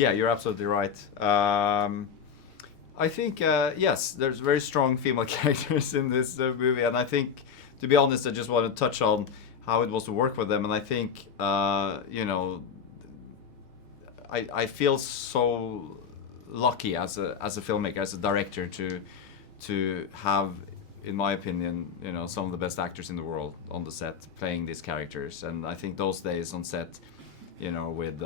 Yeah, you're absolutely right. I think yes, there's very strong female characters in this movie, and I think, to be honest, I just want to touch on how it was to work with them, and I think I feel so lucky as a filmmaker, as a director, to have, in my opinion, some of the best actors in the world on the set playing these characters. And I think those days on set, with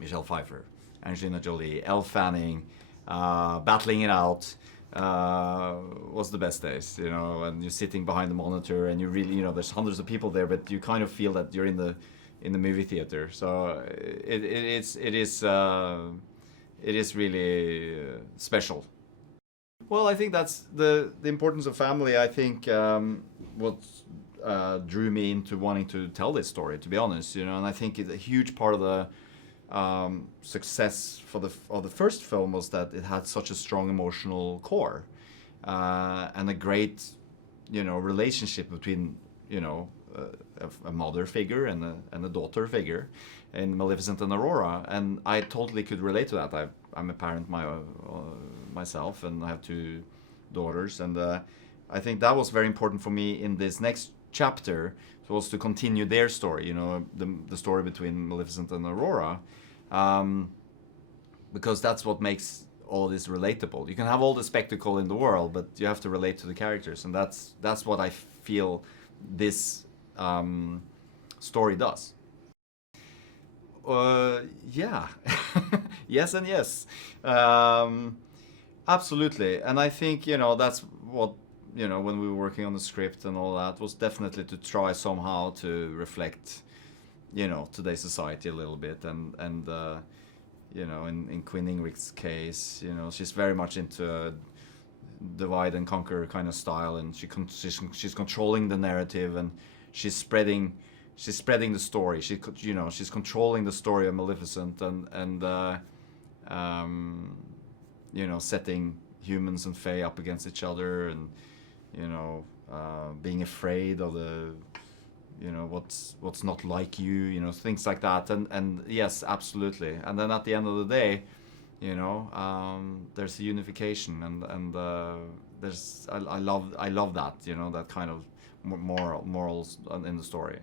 Michelle Pfeiffer, Angelina Jolie, Elle Fanning, battling it out, was the best days. And you're sitting behind the monitor, and you really, there's hundreds of people there, but you kind of feel that you're in the movie theater. So it is really special. Well, I think that's the importance of family. I think what drew me into wanting to tell this story, to be honest, and I think a huge part of the success of the first film was that it had such a strong emotional core, and a great, relationship between, a mother figure and a daughter figure in Maleficent and Aurora, and I totally could relate to that. I'm a parent myself, and I have two daughters, and I think that was very important for me in this next chapter, was to continue their story, the story between Maleficent and Aurora, because that's what makes all this relatable. You can have all the spectacle in the world, but you have to relate to the characters, and that's what I feel this story does. Yeah. Yes and yes. Absolutely. And I think, that's what, when we were working on the script and all that, was definitely to try somehow to reflect, today's society a little bit. And in Queen Ingrid's case, she's very much into a divide and conquer kind of style, and she's controlling the narrative, and she's spreading the story. She's controlling the story of Maleficent, and setting humans and Fae up against each other, and being afraid of the what's not like you, things like that. And yes, absolutely. And then at the end of the day, there's a unification, and there's I love that, that kind of morals in the story.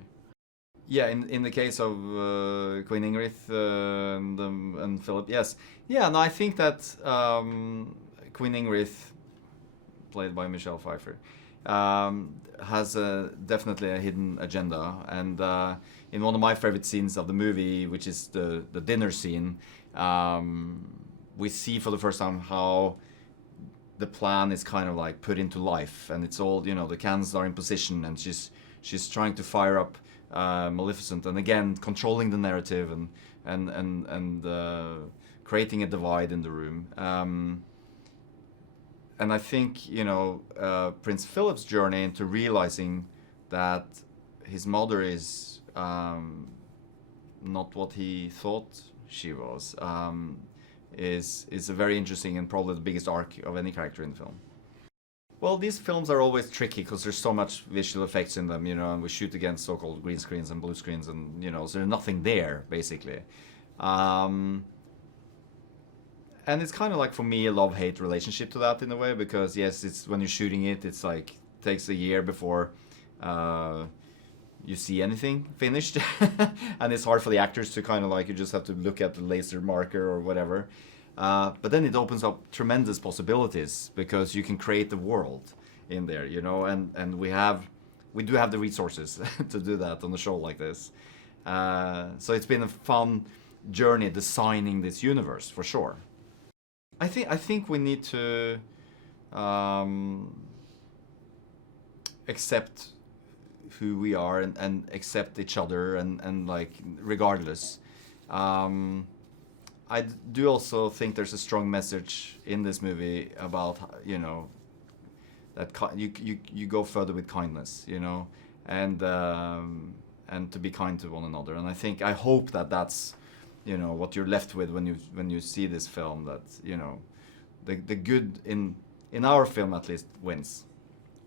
Yeah, in the case of Queen Ingrid and Philip, yes. Yeah, no, I think that Queen Ingrid, played by Michelle Pfeiffer, has definitely a hidden agenda. And in one of my favorite scenes of the movie, which is the dinner scene, we see for the first time how the plan is kind of like put into life, and it's all, the cannons are in position, and she's trying to fire up Maleficent, and again controlling the narrative, and creating a divide in the room. And I think Prince Philip's journey into realizing that his mother is not what he thought she was, is a very interesting and probably the biggest arc of any character in the film. Well, these films are always tricky because there's so much visual effects in them, and we shoot against so-called green screens and blue screens, and so there's nothing there basically. And it's kind of like, for me, a love-hate relationship to that in a way, because yes, it's when you're shooting it's like takes a year before you see anything finished, and it's hard for the actors to kind of like, you just have to look at the laser marker or whatever. But then it opens up tremendous possibilities, because you can create the world in there, and we do have the resources to do that on a show like this. So it's been a fun journey designing this universe, for sure. I think we need to accept who we are, and accept each other, and like, regardless. I do also think there's a strong message in this movie about, that you go further with kindness, and to be kind to one another. And I hope that that's, what you're left with when you see this film, that, the good in our film at least wins.